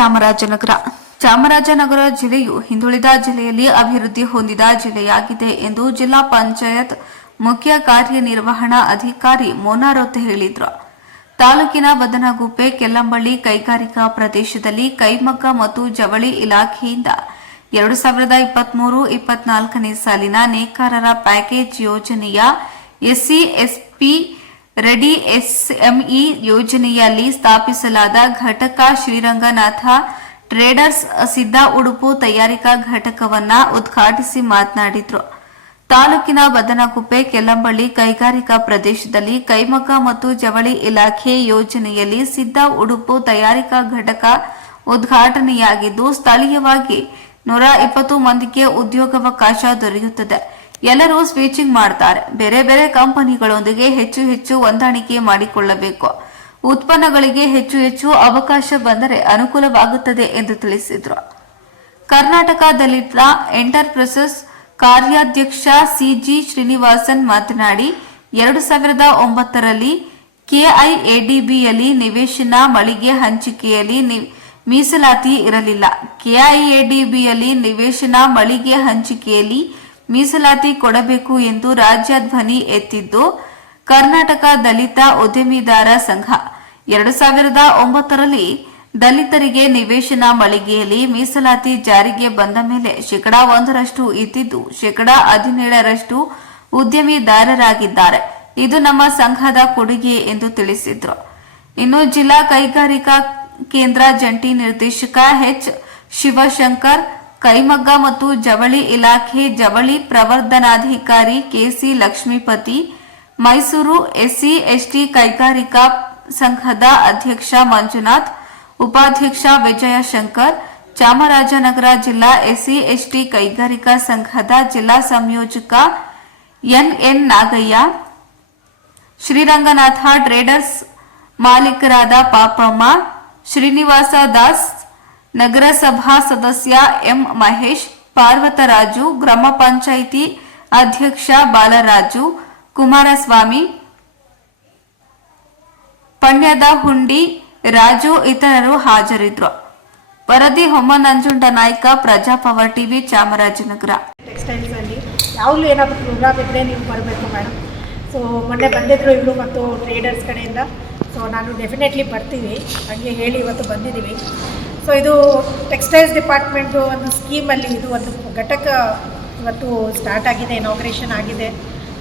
ಚಾಮರಾಜನಗರ. ಚಾಮರಾಜನಗರ ಜಿಲ್ಲೆಯು ಹಿಂದುಳಿದ ಜಿಲ್ಲೆಯಲ್ಲಿ ಅಭಿವೃದ್ಧಿ ಹೊಂದಿದ ಜಿಲ್ಲೆಯಾಗಿದೆ ಎಂದು ಜಿಲ್ಲಾ ಪಂಚಾಯತ್ ಮುಖ್ಯ ಕಾರ್ಯನಿರ್ವಹಣಾ ಅಧಿಕಾರಿ ಮೋನಾರೋತ್ ಹೇಳಿದ್ರು. ತಾಲೂಕಿನ ಬದನಗುಪ್ಪೆ, ಕೆಲ್ಲಂಬಳ್ಳಿ, ಕೈಗಾರಿಕಾ ಪ್ರದೇಶದಲ್ಲಿ ಕೈಮಗ್ಗ ಮತ್ತು ಜವಳಿ ಇಲಾಖೆಯಿಂದ ಎರಡು ಸಾವಿರದ ಇಪ್ಪತ್ಮೂರು ಇಪ್ಪತ್ನಾಲ್ಕನೇ ಸಾಲಿನ ನೇಕಾರರ ಪ್ಯಾಕೇಜ್ ಯೋಜನೆಯ ಎಸ್ಸಿ, ಎಸ್ಪಿ ರೆಡಿ ಎಸ್ಎಂಇ ಯೋಜನೆಯಲ್ಲಿ ಸ್ಥಾಪಿಸಲಾದ ಘಟಕ ಶ್ರೀರಂಗನಾಥ ಟ್ರೇಡರ್ಸ್ ಸಿದ್ಧ ಉಡುಪು ತಯಾರಿಕಾ ಘಟಕವನ್ನ ಉದ್ಘಾಟಿಸಿ ಮಾತನಾಡಿದರು. ತಾಲೂಕಿನ ಬದನಕುಪ್ಪೆ ಕೆಲಂಬಳ್ಳಿ ಕೈಗಾರಿಕಾ ಪ್ರದೇಶದಲ್ಲಿ ಕೈಮಗ್ಗ ಮತ್ತು ಜವಳಿ ಇಲಾಖೆ ಯೋಜನೆಯಲ್ಲಿ ಸಿದ್ಧ ಉಡುಪು ತಯಾರಿಕಾ ಘಟಕ ಉದ್ಘಾಟನೆಯಾಗಿದ್ದು, ಸ್ಥಳೀಯವಾಗಿ ನೂರ ಇಪ್ಪತ್ತು ಮಂದಿಗೆ ಉದ್ಯೋಗಾವಕಾಶ ದೊರೆಯುತ್ತದೆ. ಎಲ್ಲರೂ ಸ್ವಿಚಿಂಗ್ ಮಾಡ್ತಾರೆ. ಬೇರೆ ಬೇರೆ ಕಂಪನಿಗಳೊಂದಿಗೆ ಹೆಚ್ಚು ಹೆಚ್ಚು ಹೊಂದಾಣಿಕೆ ಮಾಡಿಕೊಳ್ಳಬೇಕು. ಉತ್ಪನ್ನಗಳಿಗೆ ಹೆಚ್ಚು ಹೆಚ್ಚು ಅವಕಾಶ ಬಂದರೆ ಅನುಕೂಲವಾಗುತ್ತದೆ ಎಂದು ತಿಳಿಸಿದರು. ಕರ್ನಾಟಕ ದಲಿತ ಎಂಟರ್ಪ್ರೈಸಸ್ ಕಾರ್ಯಾಧ್ಯಕ್ಷ ಸಿಜಿ ಶ್ರೀನಿವಾಸನ್ ಮಾತನಾಡಿ, ಎರಡು ಸಾವಿರದ ಒಂಬತ್ತರಲ್ಲಿ ಕೆಐಎಡಿಬಿಯಲ್ಲಿ ನಿವೇಶನ ಮಳಿಗೆ ಹಂಚಿಕೆಯಲ್ಲಿ ಮೀಸಲಾತಿ ಇರಲಿಲ್ಲ. ಕೆಐಎಡಿಬಿಯಲ್ಲಿ ನಿವೇಶನ ಮಳಿಗೆ ಹಂಚಿಕೆಯಲ್ಲಿ ಮೀಸಲಾತಿ ಕೊಡಬೇಕು ಎಂದು ರಾಜ್ಯ ಧ್ವನಿ ಎತ್ತಿದ್ದು, ಕರ್ನಾಟಕ ದಲಿತ ಉದ್ಯಮಿದಾರ ಸಂಘ. ಎರಡು ಸಾವಿರದ ಒಂಬತ್ತರಲ್ಲಿ ದಲಿತರಿಗೆ ನಿವೇಶನ ಮಳಿಗೆಯಲ್ಲಿ ಮೀಸಲಾತಿ ಜಾರಿಗೆ ಬಂದ ಮೇಲೆ ಶೇಕಡಾ ಒಂದರಷ್ಟು ಇದ್ದಿದ್ದು, ಶೇಕಡಾ ಹದಿನೇಳರಷ್ಟು ಉದ್ಯಮಿದಾರರಾಗಿದ್ದಾರೆ. ಇದು ನಮ್ಮ ಸಂಘದ ಕೊಡುಗೆ ಎಂದು ತಿಳಿಸಿದ್ರು. ಇನ್ನು ಜಿಲ್ಲಾ ಕೈಗಾರಿಕಾ ಕೇಂದ್ರ ಜಂಟಿ ನಿರ್ದೇಶಕ ಎಚ್. ಶಿವಶಂಕರ್ ಕೈಮಗ್ಗ ಮತ್ತು ಜವಳಿ ಇಲಾಖೆ ಜವಳಿ ಪ್ರವರ್ಧನಾಧಿಕಾರಿ K C Lakshmipathi, Mysuru S C S T ಕೈಗಾರಿಕಾ ಸಂಘದ ಅಧ್ಯಕ್ಷ ಮಂಜುನಾಥ್, ಉಪಾಧ್ಯಕ್ಷ ವಿಜಯಶಂಕರ್, ಚಾಮರಾಜನಗರ ಜಿಲ್ಲಾ ಎಸ್ಸಿ ಎಸ್ಟಿ ಕೈಗಾರಿಕಾ ಸಂಘದ ಜಿಲ್ಲಾ ಸಂಯೋಜಕ N N Nagaiah, Sriranganatha traders ಮಾಲೀಕರಾದ Papamma, Srinivasa Das ನಗರಸಭಾ ಸದಸ್ಯ ಎಂ ಮಹೇಶ್, ಪಾರ್ವತರಾಜು, ಗ್ರಾಮ ಪಂಚಾಯಿತಿ ಅಧ್ಯಕ್ಷ ಬಾಲರಾಜು, ಕುಮಾರಸ್ವಾಮಿ ಪಣ್ಯದ ಹುಂಡಿ, ರಾಜು ಇತರರು ಹಾಜರಿದ್ದರು. ವರದಿ ಹೊಮ್ಮ ನಂಜುಂಡ ನಾಯ್ಕ ಪ್ರಜಾಪವರ್ ಟಿವಿ, ಚಾಮರಾಜನಗರ. ಇದ್ದರೆ ನೀವು ಬರಬೇಕು ಮೇಡಮ್ ಸೊ ಮೊನ್ನೆ ಬಂದಿದ್ರು ಇವರು ಮತ್ತು ಟ್ರೇಡರ್ಸ್ ಕಡೆಯಿಂದ. ಸೊ ನಾನು ಡೆಫಿನೆಟ್ಲಿ ಬರ್ತೀವಿ. ಹಾಗೆ ಹೇಳಿ ಇವತ್ತು ಬಂದಿದ್ದೀವಿ. ಸೊ ಇದು ಟೆಕ್ಸ್ಟೈಲ್ಸ್ ಡಿಪಾರ್ಟ್ಮೆಂಟು ಒಂದು ಸ್ಕೀಮಲ್ಲಿ ಇದು ಒಂದು ಘಟಕ ಇವತ್ತು ಸ್ಟಾರ್ಟ್ ಆಗಿದೆ ಇನಾಗ್ರೇಷನ್ ಆಗಿದೆ.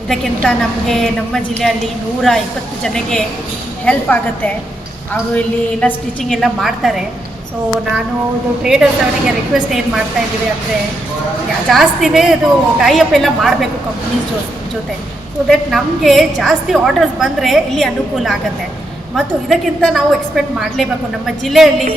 ಇದಕ್ಕಿಂತ ನಮಗೆ ನಮ್ಮ ಜಿಲ್ಲೆಯಲ್ಲಿ ನೂರ ಇಪ್ಪತ್ತು ಜನಕ್ಕೆ ಹೆಲ್ಪ್ ಆಗುತ್ತೆ. ಅವರು ಇಲ್ಲಿ ಎಲ್ಲ ಸ್ಟಿಚಿಂಗ್ ಎಲ್ಲ ಮಾಡ್ತಾರೆ. ಸೊ ನಾನು ಇದು ಟ್ರೇಡರ್ಸ್ ಅವರಿಗೆ ರಿಕ್ವೆಸ್ಟ್ ಏನು ಮಾಡ್ತಾ ಇದ್ದೀವಿ ಅಂದರೆ, ಜಾಸ್ತಿನೇ ಇದು ಟೈಅಪ್ ಎಲ್ಲ ಮಾಡಬೇಕು ಕಂಪ್ನೀಸ್ ಜೊತೆ. ಸೊ ದಟ್ ನಮಗೆ ಜಾಸ್ತಿ ಆರ್ಡರ್ಸ್ ಬಂದರೆ ಇಲ್ಲಿ ಅನುಕೂಲ ಆಗುತ್ತೆ. ಮತ್ತು ಇದಕ್ಕಿಂತ ನಾವು ಎಕ್ಸ್ಪೆಕ್ಟ್ ಮಾಡಲೇಬೇಕು. ನಮ್ಮ ಜಿಲ್ಲೆಯಲ್ಲಿ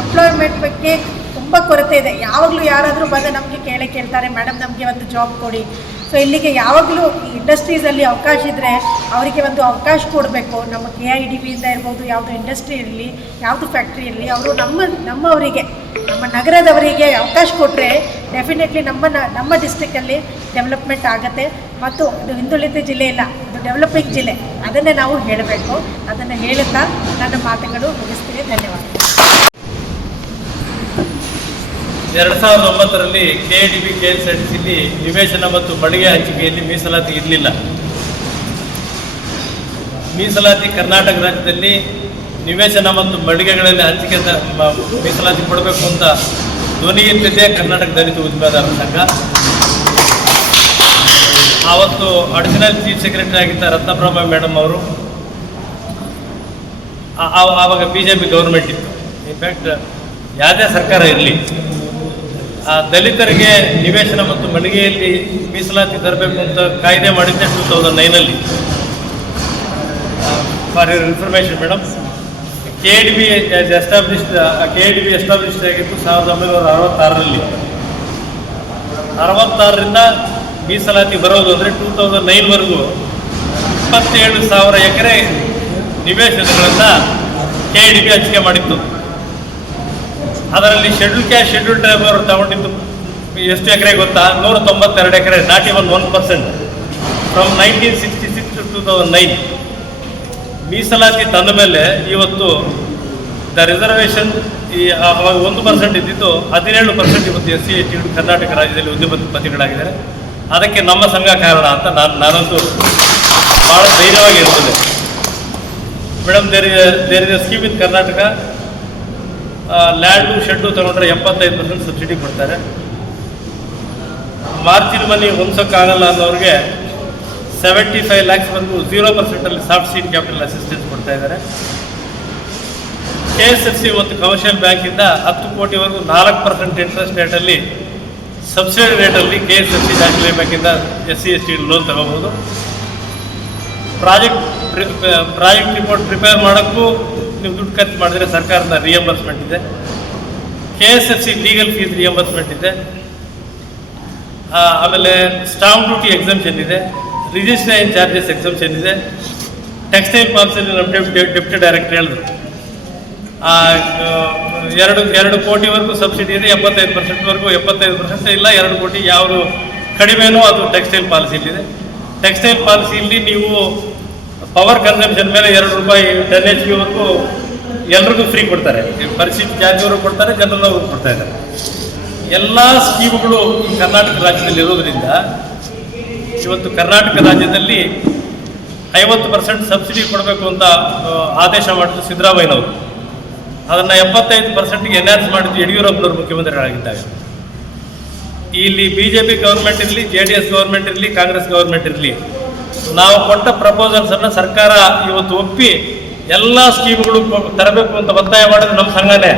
ಎಂಪ್ಲಾಯ್ಮೆಂಟ್ ಬಗ್ಗೆ ತುಂಬ ಕೊರತೆ ಇದೆ. ಯಾವಾಗಲೂ ಯಾರಾದರೂ ಬಂದು ನಮಗೆ ಕೇಳಿ ಕೇಳ್ತಾರೆ ಮೇಡಮ್ ನಮಗೆ ಒಂದು ಜಾಬ್ ಕೊಡಿ. ಸೊ ಇಲ್ಲಿಗೆ ಯಾವಾಗಲೂ ಇಂಡಸ್ಟ್ರೀಸಲ್ಲಿ ಅವಕಾಶ ಇದ್ದರೆ ಅವರಿಗೆ ಒಂದು ಅವಕಾಶ ಕೊಡಬೇಕು. ನಮ್ಮ ಕೆ ಐ ಡಿ ಬಿಯಿಂದ ಇರ್ಬೋದು, ಯಾವುದು ಇಂಡಸ್ಟ್ರಿ ಇರಲಿ, ಯಾವುದು ಫ್ಯಾಕ್ಟ್ರಿ ಇರಲಿ, ಅವರು ನಮ್ಮ, ನಮ್ಮವರಿಗೆ, ನಮ್ಮ ನಗರದವರಿಗೆ ಅವಕಾಶ ಕೊಟ್ಟರೆ ಡೆಫಿನೆಟ್ಲಿ ನಮ್ಮ ನಮ್ಮ ಡಿಸ್ಟಿಕ್ಕಲ್ಲಿ ಡೆವಲಪ್ಮೆಂಟ್ ಆಗುತ್ತೆ. ಮತ್ತು ಇದು ಹಿಂದುಳಿದ ಜಿಲ್ಲೆ ಇಲ್ಲ. ಡೆವಲಪಿಂಗ್ ಜಿಲ್ಲೆ. ಅದನ್ನೇ ನಾವು ಹೇಳಬೇಕು. ಅದನ್ನು ಹೇಳುತ್ತಾ ನನ್ನ ಮಾತುಗಳು ಮುಗಿಸ್ತೀನಿ. ಧನ್ಯವಾದ. ಎರಡು ಸಾವಿರದ ಒಂಬತ್ತರಲ್ಲಿ K D B K S ಸಿಲಿ ನಿವೇಶನ ಮತ್ತು ಮಳಿಗೆ ಹಂಚಿಕೆಯಲ್ಲಿ ಮೀಸಲಾತಿ ಇರಲಿಲ್ಲ. ಮೀಸಲಾತಿ ಕರ್ನಾಟಕ ರಾಜ್ಯದಲ್ಲಿ ನಿವೇಶನ ಮತ್ತು ಮಳಿಗೆಗಳಲ್ಲಿ ಹಂಚಿಕೆ ಮೀಸಲಾತಿ ಕೊಡಬೇಕು ಅಂತ ಧ್ವನಿ ಕರ್ನಾಟಕ ದಲಿತ ಉದ್ಯಮದಾರರ ಸಂಘ. ಆವತ್ತು ಅಡಿಷನಲ್ ಚೀಫ್ ಸೆಕ್ರೆಟರಿ ಆಗಿದ್ದ ರತ್ನಪ್ರಭಾ ಮೇಡಮ್ ಅವರು ಆವಾಗ ಬಿ ಜೆ ಪಿ ಗೌರ್ಮೆಂಟ್ ಇತ್ತು. ಇನ್ಫ್ಯಾಕ್ಟ್ ಯಾವುದೇ ಸರ್ಕಾರ ಇರಲಿ, ಆ ದಲಿತರಿಗೆ ನಿವೇಶನ ಮತ್ತು ಮಳಿಗೆಯಲ್ಲಿ ಮೀಸಲಾತಿ ತರಬೇಕು ಅಂತ ಕಾಯ್ದೆ ಮಾಡಿದ್ದೆ two thousand ನೈನಲ್ಲಿ for your information madam K D B established K D B established ಆಗಿತ್ತು ಸಾವಿರದ ಒಂಬೈನೂರ ಅರವತ್ತಾರರಲ್ಲಿ. ಅರವತ್ತಾರರಿಂದ ಮೀಸಲಾತಿ ಬರೋದು ಅಂದರೆ ಟೂ ತೌಸಂಡ್ ನೈನ್ವರೆಗೂ ಇಪ್ಪತ್ತೇಳು ಸಾವಿರ ಎಕರೆ ನಿವೇಶನಗಳನ್ನು ಕೆ ಡಿ ಬಿ ಹಂಚಿಕೆ ಮಾಡಿತ್ತು. ಅದರಲ್ಲಿ ಶೆಡ್ಯೂಲ್ ಕ್ಯಾಶ್ ಶೆಡ್ಯೂಲ್ ಟ್ರೈಬ್ ಅವರು ತಗೊಂಡಿದ್ದು ಎಷ್ಟು ಎಕರೆ ಗೊತ್ತಾ? ನೂರ ತೊಂಬತ್ತೆರಡು acre, not one one percent from nineteen sixty six to two thousand nine ಮೀಸಲಾತಿ ತಂದ ಮೇಲೆ ಇವತ್ತು ದ ರಿಸರ್ವೇಷನ್ ಈ ಅವಾಗ ಒಂದು ಪರ್ಸೆಂಟ್ ಇದ್ದಿದ್ದು, ಹದಿನೇಳು ಪರ್ಸೆಂಟ್ ಇವತ್ತು ಎಸ್ ಸಿ ಎಚ್ ಕರ್ನಾಟಕ ರಾಜ್ಯದಲ್ಲಿ ಉದ್ಯಮಪತಿಗಳಾಗಿದ್ದಾರೆ ಅದಕ್ಕೆ ನಮ್ಮ ಸಂಘ ಕಾರಣ ಅಂತ ನಾನು ನಾನಂತೂ ಭಾಳ ಧೈರ್ಯವಾಗಿ ಇರ್ತದೆ madam there there is scheme in Karnataka land shed ತಗೊಂಡ್ರೆ ಎಪ್ಪತ್ತೈದು ಪರ್ಸೆಂಟ್ ಸಬ್ಸಿಡಿ ಕೊಡ್ತಾರೆ. ಮಾರ್ಚಿನ ಮನಿ ಹೊಂದ್ಸೋಕ್ಕಾಗಲ್ಲ ಅನ್ನೋರಿಗೆ ಸೆವೆಂಟಿ ಫೈವ್ ಲ್ಯಾಕ್ಸ್ವರೆಗೂ ಝೀರೋ ಪರ್ಸೆಂಟಲ್ಲಿ ಸಾಫ್ಟ್ ಸೀಟ್ ಕ್ಯಾಪಿಟಲ್ ಅಸಿಸ್ಟೆನ್ಸ್ ಕೊಡ್ತಾ ಇದ್ದಾರೆ. ಕೆ ಎಸ್ ಎಫ್ ಸಿ ಮತ್ತು ಕಮರ್ಷಿಯಲ್ ಬ್ಯಾಂಕಿಂದ ಹತ್ತು ಕೋಟಿವರೆಗೂ ನಾಲ್ಕು ಪರ್ಸೆಂಟ್ ಇಂಟ್ರೆಸ್ಟ್ ರೇಟಲ್ಲಿ ಸಬ್ಸಿಡಿ ರೇಟಲ್ಲಿ ಕೆ ಎಸ್ ಎಸ್ ಸಿ ದಾಖಲೆ ಬ್ಯಾಂಕಿಂದ S C S T loan ತಗೋಬೋದು ಪ್ರಾಜೆಕ್ಟ್ ಪ್ರಾಜೆಕ್ಟ್ ರಿಪೋರ್ಟ್ ಪ್ರಿಪೇರ್ ಮಾಡೋಕ್ಕೂ ನೀವು ದುಡ್ಡು ಖರ್ಚು ಮಾಡಿದ್ರೆ ಸರ್ಕಾರದ ರಿಯಂಬರ್ಸ್ಮೆಂಟ್ ಇದೆ. K S S C legal fees reimbursement ಇದೆ. ಆಮೇಲೆ ಸ್ಟಾಂಪ್ ಡ್ಯೂಟಿ ಎಕ್ಸಮ್ಷನ್ ಇದೆ. ರಿಜಿಸ್ಟ್ರೇಷನ್ ಚಾರ್ಜಸ್ ಎಕ್ಸಮ್ಷನ್ ಇದೆ. ಟೆಕ್ಸ್ಟೈಲ್ ಪಾಲಿಸಿಯಲ್ಲಿ ನಮ್ಮ ಡೆಪ್ಟಿ ಡೆಪ್ಟಿ ಡೈರೆಕ್ಟರ್ ಹೇಳಿದ್ರು. ಎರಡು ಎರಡು ಕೋಟಿವರೆಗೂ ಸಬ್ಸಿಡಿ ಇದೆ, ಎಪ್ಪತ್ತೈದು ಪರ್ಸೆಂಟ್ವರೆಗೂ ಎಪ್ಪತ್ತೈದು ಪರ್ಸೆಂಟ್ ಇಲ್ಲ, ಎರಡು ಕೋಟಿ ಯಾವುದು ಕಡಿಮೆನೋ ಅದು ಟೆಕ್ಸ್ಟೈಲ್ ಪಾಲಿಸಿಲಿದೆ. ಟೆಕ್ಸ್ಟೈಲ್ ಪಾಲಿಸಿಯಲ್ಲಿ ನೀವು ಪವರ್ ಕನ್ಸಂಪ್ಷನ್ ಮೇಲೆ ಎರಡು ರೂಪಾಯಿ ಟೆನ್ ಎಚ್ ಪಿವರೆಗೂ ಎಲ್ರಿಗೂ ಫ್ರೀ ಕೊಡ್ತಾರೆ. ಪರಿಸ್ಥಿತಿ ಜಾತಿಯವರು ಕೊಡ್ತಾರೆ, ಜನರವರು ಕೊಡ್ತಾ ಇದ್ದಾರೆ. ಎಲ್ಲ ಸ್ಕೀಮ್ಗಳು ಕರ್ನಾಟಕ ರಾಜ್ಯದಲ್ಲಿ ಇರೋದರಿಂದ ಇವತ್ತು ಕರ್ನಾಟಕ ರಾಜ್ಯದಲ್ಲಿ ಐವತ್ತು ಪರ್ಸೆಂಟ್ ಸಬ್ಸಿಡಿ ಕೊಡಬೇಕು ಅಂತ ಆದೇಶ ಮಾಡಿದ್ರು ಸಿದ್ದರಾಮಯ್ಯನವರು. ಅದನ್ನು ಎಪ್ಪತ್ತೈದು ಪರ್ಸೆಂಟ್ಗೆ ಎನ್ಹಾನ್ಸ್ ಮಾಡಿದ್ದು ಯಡಿಯೂರಪ್ಪನವರು ಮುಖ್ಯಮಂತ್ರಿಗಳಾಗಿದ್ದಾಗ ಇಲ್ಲಿ ಬಿ ಜೆ ಪಿ ಗೌರ್ಮೆಂಟ್ ಇರಲಿ ಜೆ ಡಿ ಎಸ್ ಗೌರ್ಮೆಂಟ್ ಇರಲಿ ಕಾಂಗ್ರೆಸ್ ಗೌರ್ಮೆಂಟ್ ಇರಲಿ, ನಾವು ಕೊಟ್ಟ ಪ್ರಪೋಸಲ್ಸನ್ನು ಸರ್ಕಾರ ಇವತ್ತು ಒಪ್ಪಿ ಎಲ್ಲ ಸ್ಕೀಮ್ಗಳು ತರಬೇಕು ಅಂತ ಒತ್ತಾಯ ಮಾಡಿದ್ರೆ ನಮ್ಮ ಸಂಘನೇ.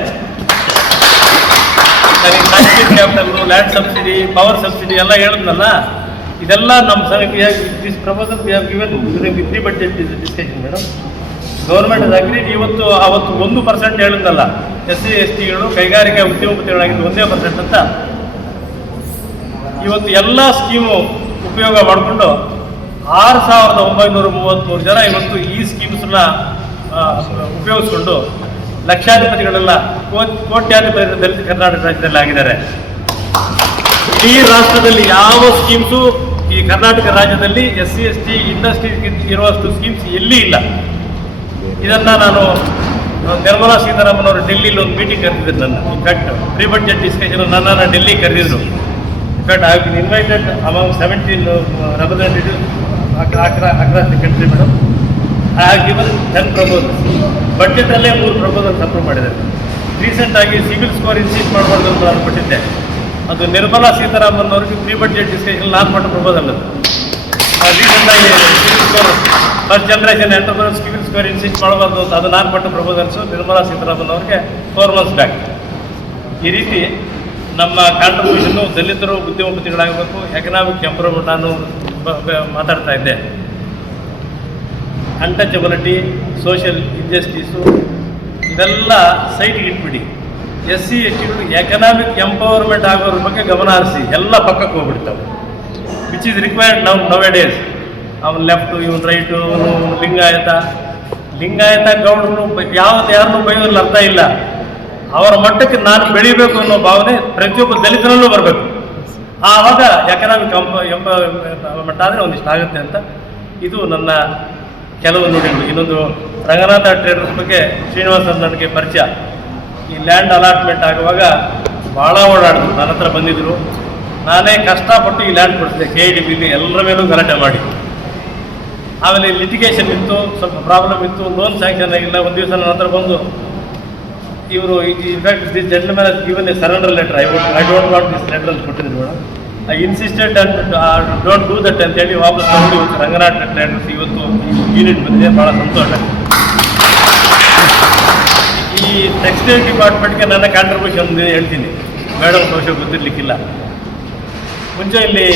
Capital land subsidy power subsidy ಎಲ್ಲ ಹೇಳಿದ್ನಲ್ಲ, ಇದೆಲ್ಲ ನಮ್ಮ ಸಂಘ proposal we have discussion madam. Government agree ಇವತ್ತು ಅವತ್ತು ಒಂದು ಪರ್ಸೆಂಟ್ ಹೇಳಿದ್ನಲ್ಲ ಎಸ್ ಸಿ, ಎಸ್ ಟಿಗಳು ಕೈಗಾರಿಕಾ ಉದ್ಯಮಪತಿಗಳಾಗಿದ್ದು ಒಂದೇ ಪರ್ಸೆಂಟ್ ಅಂತ. ಇವತ್ತು ಎಲ್ಲ ಸ್ಕೀಮು ಉಪಯೋಗ ಮಾಡಿಕೊಂಡು ಆರು ಸಾವಿರದ ಒಂಬೈನೂರ ಮೂವತ್ತ್ಮೂರು ಜನ ಇವತ್ತು ಈ ಸ್ಕೀಮ್ಸನ್ನ ಉಪಯೋಗಿಸ್ಕೊಂಡು ಲಕ್ಷಾಧಿಪತಿಗಳೆಲ್ಲ ಕೋಟ್ಯಾಧಿಪತಿ ದಲಿತ ಕರ್ನಾಟಕ ರಾಜ್ಯದಲ್ಲಿ ಆಗಿದ್ದಾರೆ. ಈ ರಾಷ್ಟ್ರದಲ್ಲಿ ಯಾವ ಸ್ಕೀಮ್ಸು ಈ ಕರ್ನಾಟಕ ರಾಜ್ಯದಲ್ಲಿ S C, S T, industry ಇರುವಷ್ಟು ಸ್ಕೀಮ್ಸ್ ಎಲ್ಲಿ ಇಲ್ಲ. ಇದನ್ನ ನಾನು ನಿರ್ಮಲಾ ಸೀತಾರಾಮನ್ ಅವರು ಡೆಲ್ಲಿಲಿ ಒಂದು ಮೀಟಿಂಗ್ ಕರೆದಿದ್ರು ನನ್ನ. ಇನ್ಫ್ಯಾಕ್ಟ್ ಪ್ರೀ ಬಡ್ಜೆಟ್ ಡಿಸ್ಕಷನ್ ನನ್ನನ್ನು Delhi ಕರೆದಿದ್ರು. In fact I been invited among seventeen representative acro across the country madam I have given ten proposals ಬಡ್ಜೆಟಲ್ಲೇ ಮೂರು ಪ್ರಪೋಸಲ್ಸ್ ಅಪ್ರೂವ್ ಮಾಡಿದ್ದಾರೆ. ರೀಸೆಂಟಾಗಿ ಸಿವಿಲ್ ಸ್ಕೋರ್ ಇನ್ಸೀಟ್ ಮಾಡಬಾರ್ದು ಅಂತ ನಾನು ಕೊಟ್ಟಿದ್ದೆ. ಅದು ನಿರ್ಮಲಾ ಸೀತಾರಾಮನ್ ಅವರಿಗೆ ಪ್ರೀ ಬಡ್ಜೆಟ್ ಡಿಸ್ಕಷನ್ ನಾನು ಮಾಡೋ ಪ್ರಪೋಸಲ್ ಅದು. ರೀಸೆಂಟಾಗಿ CIBIL score first generation enterprise skill score insist ಮಾಡಬಾರ್ದು ಅದು ನಾನು ಪಟ್ಟು ಪ್ರಪೋಸಲ್ಸು ನಿರ್ಮಲಾ ಸೀತಾರಾಮನ್ ಅವ್ರಿಗೆ ಫೋರ್ ಮಂತ್ಸ್ ಬ್ಯಾಕ್ ಈ ರೀತಿ ನಮ್ಮ ಕಾಂಟ್ರಿಬ್ಯೂಷನ್ನು ದಲಿತರು, ಉದ್ಯಮಪತಿಗಳಾಗಬೇಕು ಎಕನಾಮಿಕ್ ಎಂಪ್ರೂವ್ಮೆಂಟ್ ನಾನು ಮಾತಾಡ್ತಾ ಇದ್ದೆ. ಅನ್ಟಚಬಿಲಿಟಿ ಸೋಷಿಯಲ್ ಇಂಜಸ್ಟಿಸು ಇದೆಲ್ಲ ಸೈಟ್ಗೆ ಇಟ್ಬಿಡಿ. ಎಸ್ ಸಿ ಎಸ್ ಟಿಗಳು ಎಕನಾಮಿಕ್ ಎಂಪವರ್ಮೆಂಟ್ ಆಗೋದ್ರ ಬಗ್ಗೆ ಗಮನ ಹರಿಸಿ, ಎಲ್ಲ ಪಕ್ಕಕ್ಕೆ ಹೋಗ್ಬಿಡ್ತಾವೆ. ವಿಚ್ ಇಸ್ ರಿಕ್ವೈರ್ಡ್ ನಮ್ ನವೆ ಡೇಸ್ ಅವನು ಲೆಫ್ಟು ಇವನು ರೈಟು ಅವನು ಲಿಂಗಾಯತ. ಲಿಂಗಾಯತ ಗೌಡ್ರು ಯಾವತ್ತು ಯಾರನ್ನೂ ಬೈಯೋದ್ರಲ್ಲಿ ಅರ್ಥ ಇಲ್ಲ. ಅವರ ಮಟ್ಟಕ್ಕೆ ನಾನು ಬೆಳಿಬೇಕು ಅನ್ನೋ ಭಾವನೆ ಪ್ರತಿಯೊಬ್ಬ ದಲಿತನಲ್ಲೂ ಬರಬೇಕು. ಆವಾಗ ಎಕನಾಮಿಕ್ ಎಂಬ ಮಟ್ಟ ಆದರೆ ಒಂದಿಷ್ಟು ಆಗುತ್ತೆ ಅಂತ ಇದು ನನ್ನ ಕೆಲವು ನುಡಿಗಳು. ಇನ್ನೊಂದು ರಂಗನಾಥ ಟ್ರೇಡರ್ಸ್ ಬಗ್ಗೆ ಶ್ರೀನಿವಾಸನ್ ನನಗೆ ಪರಿಚಯ. ಈ ಲ್ಯಾಂಡ್ ಅಲಾಟ್ಮೆಂಟ್ ಆಗುವಾಗ ಭಾಳ ಓಡಾಡಿದ್ರು. ನನ್ನ ಹತ್ರ ಬಂದಿದ್ದರು ನಾನೇ ಕಷ್ಟಪಟ್ಟು ಈ ಲ್ಯಾಂಡ್ ಕೊಡಿಸಿದೆ. ಕೆ ಡಿ ಬಿ ಎಲ್ಲರ ಮೇಲೂ ಗಲಾಟೆ ಮಾಡಿ. ಆಮೇಲೆ ಲಿಟಿಗೇಷನ್ ಇತ್ತು, ಸ್ವಲ್ಪ ಪ್ರಾಬ್ಲಮ್ ಇತ್ತು ಲೋನ್ ಸ್ಯಾಂಕ್ಷನ್ ಆಗಿಲ್ಲ, ಒಂದು ದಿವಸ ನನ್ನ ಹತ್ರ ಬಂದು, ಇವರು in fact this general man given a surrender letter I I don't what this letter ಅಂತ ಕೊಟ್ಟಿದ್ರು madam. I insisted and don't do that ಅಂತ ಹೇಳಿ ವಾಪಸ್ ತಗೊಂಡು ಇವತ್ತು ರಂಗನಾಥ್ ಟ್ರೇಡರ್ಸ್ ಇವತ್ತು ಯೂನಿಟ್ ಬಂದಿದೆ. ಭಾಳ ಸಂತೋಷ. ಈ ಟೆಕ್ಸ್ಟೈಲ್ ಡಿಪಾರ್ಟ್ಮೆಂಟ್ಗೆ ನನ್ನ ಕಾಂಟ್ರಿಬ್ಯೂಷನ್ ಹೇಳ್ತೀನಿ. ಮೇಡಮ್ ಬಹುಶಃ ಗೊತ್ತಿರ್ಲಿಕ್ಕಿಲ್ಲ. ಮುಂಚೆ ಇಲ್ಲಿ